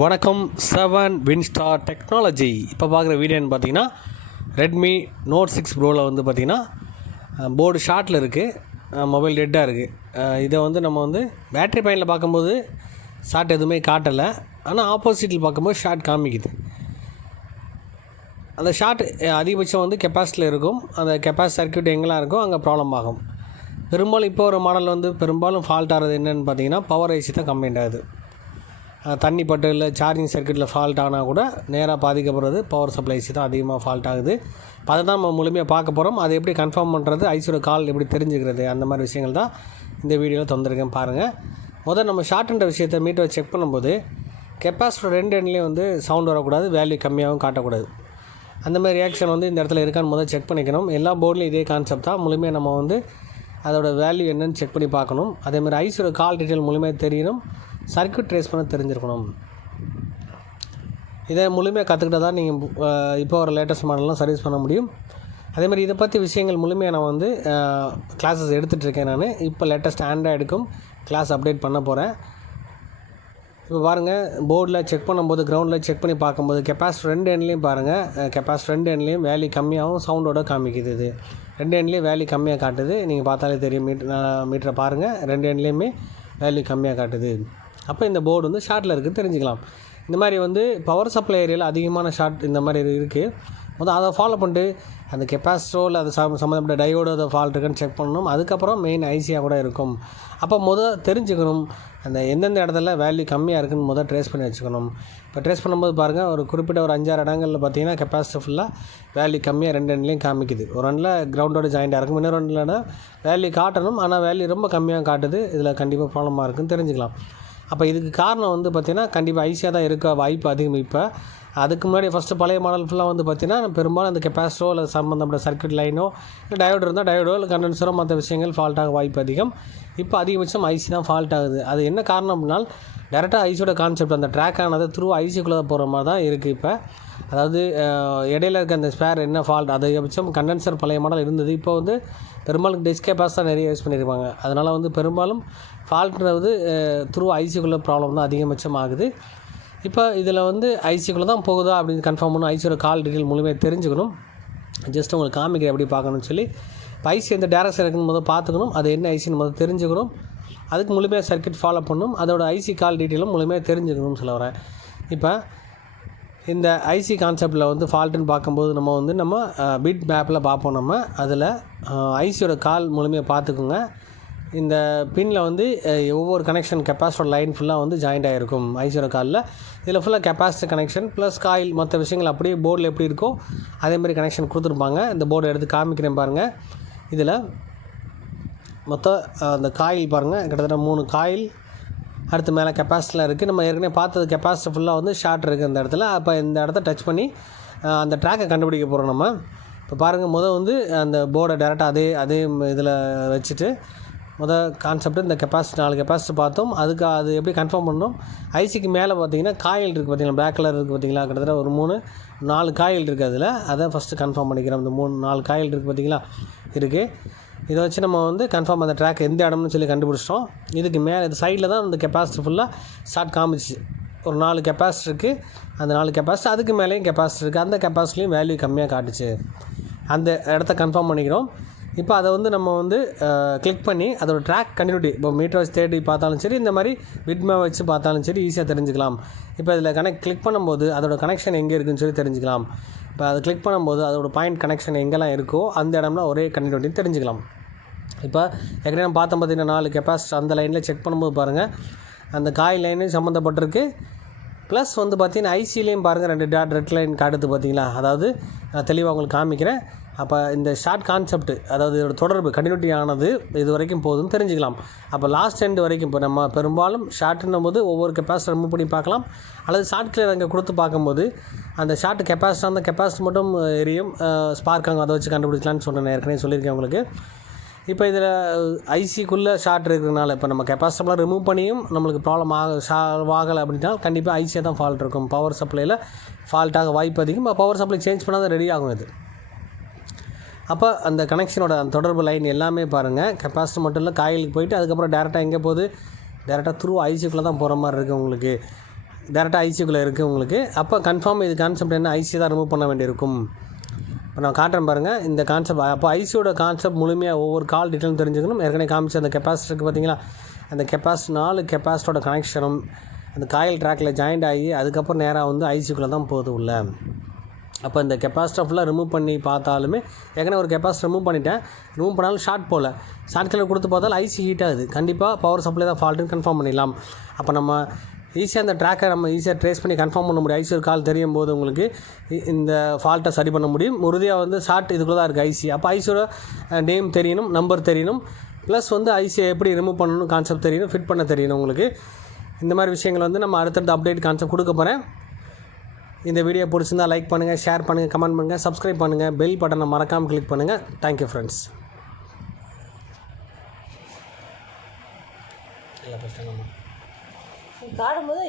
வணக்கம் 7 Winstar technology. இப்போ பார்க்குற வீடியோன்னு பார்த்தீங்கன்னா ரெட்மி நோட் 6 ப்ரோவில் வந்து பார்த்திங்கன்னா போர்டு ஷார்ட்டில் இருக்குது, மொபைல் டெட்டாக இருக்குது. இதை வந்து நம்ம வந்து பேட்ரி பயனில் பார்க்கும்போது ஷார்ட் எதுவுமே காட்டலை, ஆனால் ஆப்போசிட்டில் பார்க்கும்போது ஷார்ட் காமிக்குது. அந்த ஷார்ட் அதிகபட்சம் வந்து கெப்பாசிட்டியில் இருக்கும். அந்த கெப்பாசிட்டி சர்க்யூட் எங்கெல்லாம் இருக்கோ அங்கே ப்ராப்ளம் ஆகும். பெரும்பாலும் இப்போ ஒரு மாடல் வந்து பெரும்பாலும் ஃபால்ட் ஆகிறது என்னென்னு பார்த்தீங்கன்னா பவர் ஐசி தான் கம்ப்ளைண்ட் ஆகுது. தண்ணி பட்டு இல்லை சார்ஜிங் சர்க்யூட்டில் ஃபால்ட் ஆனால் கூட நேராக பாதிக்கப்படுறது பவர் சப்ளை ஐசி தான் அதிகமாக ஃபால்ட் ஆகுது. அதை தான் நம்ம முழுமையாக பார்க்க போகிறோம். அதை எப்படி கன்ஃபார்ம் பண்ணுறது, ஐசியோட கால் எப்படி தெரிஞ்சுக்கிறது, அந்த மாதிரி விஷயங்கள் தான் இந்த வீடியோவில் தந்திருக்கேன் பாருங்கள். முதல் நம்ம ஷார்ட்ன்ற விஷயத்தை மீட்டரை செக் பண்ணும்போது கெப்பாசிட்டர் ரெண்டு எண்ட்லேயும் வந்து சவுண்ட் வரக்கூடாது, வேல்யூ கம்மியாகவும் காட்டக்கூடாது. அந்த மாதிரி ரியாக்ஷன் வந்து இந்த இடத்துல இருக்கான்னு முதல் செக் பண்ணிக்கணும். எல்லா போர்ட்லேயும் இதே கான்செப்ட் தான். முழுமையாக நம்ம வந்து அதோட வேல்யூ என்னென்னு செக் பண்ணி பார்க்கணும். அதேமாதிரி ஐசியோட கால் டீட்டெயில் முழுமையாக தெரியணும், சர்க்யூட் ட்ரேஸ் பண்ண தெரிஞ்சிருக்கணும். இதை முழுமையாக கற்றுக்கிட்டா தான் நீங்கள் இப்போ ஒரு லேட்டஸ்ட் மாடல்லாம் சர்வீஸ் பண்ண முடியும். அதேமாதிரி இதை பற்றி விஷயங்கள் முழுமையாக நான் வந்து கிளாஸஸ் எடுத்துகிட்ருக்கேன். நான் இப்போ லேட்டஸ்ட் ஆண்ட்ராய்டுக்கும் கிளாஸ் அப்டேட் பண்ண போகிறேன். இப்போ பாருங்கள், போர்டில் செக் பண்ணும்போது கிரவுண்டில் செக் பண்ணி பார்க்கும்போது கெப்பாசிட்டர் ரெண்டு எண்ட்லேயும் பாருங்கள், கெப்பாசிட்டர் ரெண்டு எண்ட்லேயும் வேல்யூ கம்மியாகவும் சவுண்டோட காமிக்குது. இது ரெண்டு எண்ட்லேயும் வேல்யூ கம்மியாக காட்டுது. நீங்கள் பார்த்தாலே தெரியும், மீட்டரை பாருங்கள், ரெண்டு எண்ட்லேயுமே வேல்யூ கம்மியாக காட்டுது. அப்போ இந்த போர்டு வந்து ஷார்ட்டில் இருக்குது தெரிஞ்சுக்கலாம். இந்த மாதிரி வந்து பவர் சப்ளை ஏரியாவில் அதிகமான ஷார்ட் இந்த மாதிரி இருக்குது. முதல் அதை ஃபாலோ பண்ணிட்டு அந்த கெப்பாசிட்டரோ இல்லை அது சம்மந்தப்பட்ட டையோட அதை ஃபால்ட் இருக்குன்னு செக் பண்ணணும். அதுக்கப்புறம் மெயின் ஐசியாக கூட இருக்கும். அப்போ தெரிஞ்சுக்கணும் அந்த எந்தெந்த இடத்துல வேல்யூ கம்மியாக இருக்குன்னு ட்ரேஸ் பண்ணி வச்சுக்கணும். இப்போ ட்ரேஸ் பண்ணும்போது பாருங்கள், ஒரு குறிப்பிட்ட ஒரு 5-6 இடங்களில் பார்த்தீங்கன்னா கெப்பாசிட்டர் ஃபுல்லாக வேல்யூ கம்மியாக ரெண்டு எண்ட்லேயும் காமிக்குது. ஒரு ரெண்டில் கிரவுண்டோட ஜாயிண்டாக இருக்கும், இன்னொரு ரெண்டில் வேல்யூ காட்டணும், ஆனால் வேல்யூ ரொம்ப கம்மியாக காட்டுது. இதில் கண்டிப்பாக ப்ராப்ளமாக இருக்குன்னு தெரிஞ்சுக்கலாம். அப்போ இதுக்கு காரணம் வந்து பார்த்திங்கன்னா கண்டிப்பாக ஐசியாக தான் இருக்க வாய்ப்பு அதிகம். இப்போ அதுக்கு முன்னாடி ஃபஸ்ட்டு பழைய மாடல் ஃபுல்லாக வந்து பார்த்திங்கன்னா பெரும்பாலும் அந்த கெப்பாசிட்டரோ இல்லை சம்மந்தப்பட்ட சர்க்யூட் லைனோ இல்லை டயோடு இருந்தால் டயோடோ இல்லை கண்டென்சரோ மற்ற விஷயங்கள் ஃபால்ட் ஆக வாய்ப்பு அதிகம். இப்போ அதிகபட்சம் ஐசி தான் ஃபால்ட் ஆகுது. அது என்ன காரணம் அப்படின்னால் டேரெக்டாக ஐசியோட கான்செப்ட் அந்த ட்ராக் ஆனது த்ரூ ஐசிக்குள்ளே போகிற மாதிரி தான் இருக்குது. இப்போ அதாவது இடையில இருக்க அந்த ஸ்பேர் என்ன ஃபால்ட், அதிகபட்சம் கண்டென்சர் பழைய மாடல் இருந்தது. இப்போ வந்து பெரும்பாலும் டிஸ்க் கெப்பாசிட்டி தான் நிறைய யூஸ் பண்ணியிருப்பாங்க. அதனால் வந்து பெரும்பாலும் ஃபால்ட்ன்றது த்ரூ ஐசிக்குள்ளே ப்ராப்ளம் தான் அதிகபட்சம் ஆகுது. இப்போ இதில் வந்து ஐசிக்குள்ளே தான் போகுதா அப்படின்னு கன்ஃபார்ம் பண்ணணும். ஐசியோட கால் டீட்டெயில் முழுமையாக தெரிஞ்சுக்கணும். ஜஸ்ட் உங்களுக்கு காமிக்கிறேன் எப்படி பார்க்கணும்னு சொல்லி. இப்போ ஐசி எந்த டேரக்ஷன் இருக்குன்னு பார்த்துக்கணும். அது என்ன ஐசின்னு தெரிஞ்சுக்கணும். அதுக்கு முழுமையாக சர்க்யூட் ஃபாலோ பண்ணணும். அதோட ஐசி கால் டீட்டெயிலும் முழுமையாக தெரிஞ்சுக்கணும்னு சொல்ல வரேன். இப்போ இந்த ஐசி கான்செப்டில் வந்து ஃபால்ட்டுன்னு பார்க்கும்போது நம்ம பிட் மேப்பில் பார்ப்போம். நம்ம அதில் ஐசியோட கால் முழுமையாக பார்த்துக்குங்க. இந்த பின்னில் வந்து ஒவ்வொரு கனெக்ஷன் கெப்பாசிட்டர் லைன் ஃபுல்லாக வந்து ஜாயிண்ட் ஆகிருக்கும் ஐசியோட காலில். இதில் ஃபுல்லாக கெப்பாசிட்டி கனெக்ஷன் ப்ளஸ் காயில் மற்ற விஷயங்கள் அப்படியே போர்டில் எப்படி இருக்கோ அதேமாதிரி கனெக்ஷன் கொடுத்துருப்பாங்க. இந்த போர்டை எடுத்து காமிக்கிறேன் பாருங்கள். இதில் மொத்தம் அந்த காயில் பாருங்கள், கிட்டத்தட்ட 3 காயில் அடுத்து மேலே கெப்பாசிட்டியில் இருக்குது. நம்ம ஏற்கனவே பார்த்தது கெப்பாசிட்டி ஃபுல்லாக வந்து ஷார்ட் இருக்குது இந்த இடத்துல. அப்போ இந்த இடத்த டச் பண்ணி அந்த ட்ராக்கை கண்டுபிடிக்க போகிறோம் நம்ம. இப்போ பாருங்கள், வந்து அந்த போர்டை டேரெக்டாக அதே இதில் வச்சுட்டு கான்செப்ட் இந்த கெப்பாசிட்டி 4 கெப்பாசிட்டி பார்த்தோம். அதுக்கு அது எப்படி கன்ஃபார்ம் பண்ணணும், ஐசிக்கு மேலே பார்த்தீங்கன்னா காயில் இருக்குது பார்த்தீங்களா, பிளாக் கலர் இருக்குது பார்த்தீங்களா, கிட்டத்தட்ட ஒரு 3-4 காயில் இருக்குது. அதில் அதை ஃபஸ்ட்டு கன்ஃபார்ம் பண்ணிக்கிறோம். இந்த 3-4 காயில் இருக்குது பார்த்தீங்களா இருக்குது. இதை வச்சு நம்ம வந்து கன்ஃபார்ம் அந்த ட்ராக் எந்த இடம்னு சொல்லி கண்டுபிடிச்சிட்டோம். இதுக்கு மேலே இது சைடில் தான் அந்த கெப்பாசிட்டி ஃபுல்லாக ஷார்ட் காமிச்சு. ஒரு 4 கெப்பாசிட்டி இருக்குது. அந்த 4 கெப்பாசிட்டி அதுக்கு மேலேயும் கெப்பாசிட்டி இருக்குது. அந்த கெப்பாசிட்டிலையும் வேல்யூ கம்மியாக காட்டுச்சு. அந்த இடத்த கன்ஃபார்ம் பண்ணிக்கிறோம். இப்போ அதை வந்து நம்ம வந்து கிளிக் பண்ணி அதோட ட்ராக் கண்டினியூட்டி இப்போ மீட்டர் வச்சு தேடி பார்த்தாலும் சரி, இந்த மாதிரி விட்மே வச்சு பார்த்தாலும் சரி ஈஸியாக தெரிஞ்சுக்கலாம். இப்போ இதில் கிளிக் பண்ணும்போது அதோட கனெக்ஷன் எங்கே இருக்குதுன்னு சொல்லி தெரிஞ்சுக்கலாம். இப்போ அதை கிளிக் பண்ணும்போது அதோட பாயிண்ட் கனெக்ஷன் எங்கெல்லாம் இருக்கோ அந்த இடம்லாம் ஒரே கண்டினியூட்டி தெரிஞ்சுக்கலாம். இப்போ ஏற்கனவே நம்ம பார்த்தோம் பார்த்தீங்கன்னா 4 கெப்பாசிட்டி அந்த லைனில் செக் பண்ணும்போது பாருங்கள், அந்த காயில் லைனும் சம்மந்தப்பட்டிருக்கு. ப்ளஸ் வந்து பார்த்திங்கன்னா ஐசிலையும் பாருங்கள் 2 டாட் ரெட் லைன் காட்டுது பார்த்தீங்களா. அதாவது நான் தெளிவாக உங்களுக்கு காமிக்கிறேன். அப்போ இந்த ஷார்ட் கான்செப்ட், அதாவது இதோட தொடர்பு கண்டினியூட்டி ஆனது இது வரைக்கும் போதுன்னு தெரிஞ்சுக்கலாம். அப்போ லாஸ்ட் எண்டு வரைக்கும் இப்போ நம்ம பெரும்பாலும் ஷார்ட்னும் போது ஒவ்வொரு கெப்பாசிட்டி ரிமூவ் பண்ணி பார்க்கலாம். அல்லது ஷார்ட் கிளியர் அங்கே கொடுத்து பார்க்கும்போது அந்த ஷார்ட் கெப்பாசிட்டி அந்த கெப்பாசிட்டி மட்டும் எரியும், ஸ்பார்க் அங்கே அதை வச்சு கண்டுபிடிக்கலான்னு சொன்னேன், ஏற்கனவே சொல்லியிருக்கேன் உங்களுக்கு. இப்போ இதில் ஐசிக்குள்ளே ஷார்ட் இருக்கிறதுனால இப்போ நம்ம கெப்பாசிட்டர்லாம் ரிமூவ் பண்ணியும் நம்மளுக்கு ப்ராப்ளம் சால்வ் ஆகலை அப்படின்னா கண்டிப்பாக ஐசியாக தான் ஃபால்ட் இருக்கும். பவர் சப்ளையில் ஃபால்ட்டாக வாய்ப்பு அதிகம். பவர் சப்ளை சேஞ்ச் பண்ணால் தான் ரெடி ஆகும் இது. அப்போ அந்த கனெக்ஷனோட அந்த தொடர்பு லைன் எல்லாமே பாருங்கள், கெப்பாசிட்டி மட்டும் இல்லை காயிலுக்கு போயிட்டு அதுக்கப்புறம் டேரெக்டாக எங்கே போகுது, டேரெக்டாக த்ரூ ஐசிக்குள்ளே தான் போகிற மாதிரி இருக்குது உங்களுக்கு. டேரெக்டாக ஐசிக்குள்ளே இருக்குது உங்களுக்கு. அப்போ கன்ஃபார்ம் இது கான்செப்ட் என்ன, ஐசி தான் ரிமூவ் பண்ண வேண்டியிருக்கும். இப்போ நான் காட்டுறேன் பாருங்கள் இந்த கான்செப்ட். அப்போ ஐசியோட கான்செப்ட் முழுமையாக ஒவ்வொரு கால் டீட்டெயிலும் தெரிஞ்சுக்கணும். ஏற்கனவே காமிச்சு அந்த கெப்பாசிட்டருக்கு பார்த்தீங்களா, அந்த கெப்பாசிட்டி 4 கெப்பாசிட்டோட கனெக்ஷனும் அந்த காயில் ட்ராக்கில் ஜாயிண்ட் ஆகி அதுக்கப்புறம் நேராக வந்து ஐசிக்குள்ளே தான் போகுது உள்ள. அப்போ இந்த கெப்பாசிட்டர் ஃபுல்லாக ரிமூவ் பண்ணி பார்த்தாலுமே ஏற்கனவே ஒரு கெப்பாசிட்டர் ரிமூவ் பண்ணிட்டேன். ரிமூவ் பண்ணாலும் ஷார்ட் போகல. ஷார்ட் கலர் கொடுத்து பார்த்தாலும் ஐசி ஹீட் ஆகுது. கண்டிப்பாக பவர் சப்ளை தான் ஃபால்ட்டுன்னு கன்ஃபார்ம் பண்ணிடலாம். அப்போ நம்ம ஈஸியாக அந்த ட்ராக்கை நம்ம ஈஸியாக ட்ரேஸ் பண்ணி கன்ஃபார்ம் பண்ண முடியும். ஐசி ஒரு கால் தெரியும் போது உங்களுக்கு இந்த ஃபால்ட்டை சரி பண்ண முடியும். உறுதியாக வந்து ஷார்ட் இதுக்குள்ளே தான் இருக்குது ஐசி. அப்போ ஐசியோட நேம் தெரியணும், நம்பர் தெரியணும், ப்ளஸ் வந்து ஐசியை எப்படி ரிமூவ் பண்ணணும் கான்செப்ட் தெரியணும், ஃபிட் பண்ண தெரியணும் உங்களுக்கு. இந்த மாதிரி விஷயங்கள் வந்து நம்ம அடுத்தடுத்த அப்டேட் கான்செப்ட் கொடுக்க போகிறேன். இந்த வீடியோ பிடிச்சிருந்தா லைக் பண்ணுங்கள், ஷேர் பண்ணுங்கள், கமெண்ட் பண்ணுங்கள், சப்ஸ்கிரைப் பண்ணுங்கள், பெல் பட்டனை மறக்காமல் கிளிக் பண்ணுங்கள். Thank you friends. காடும்போது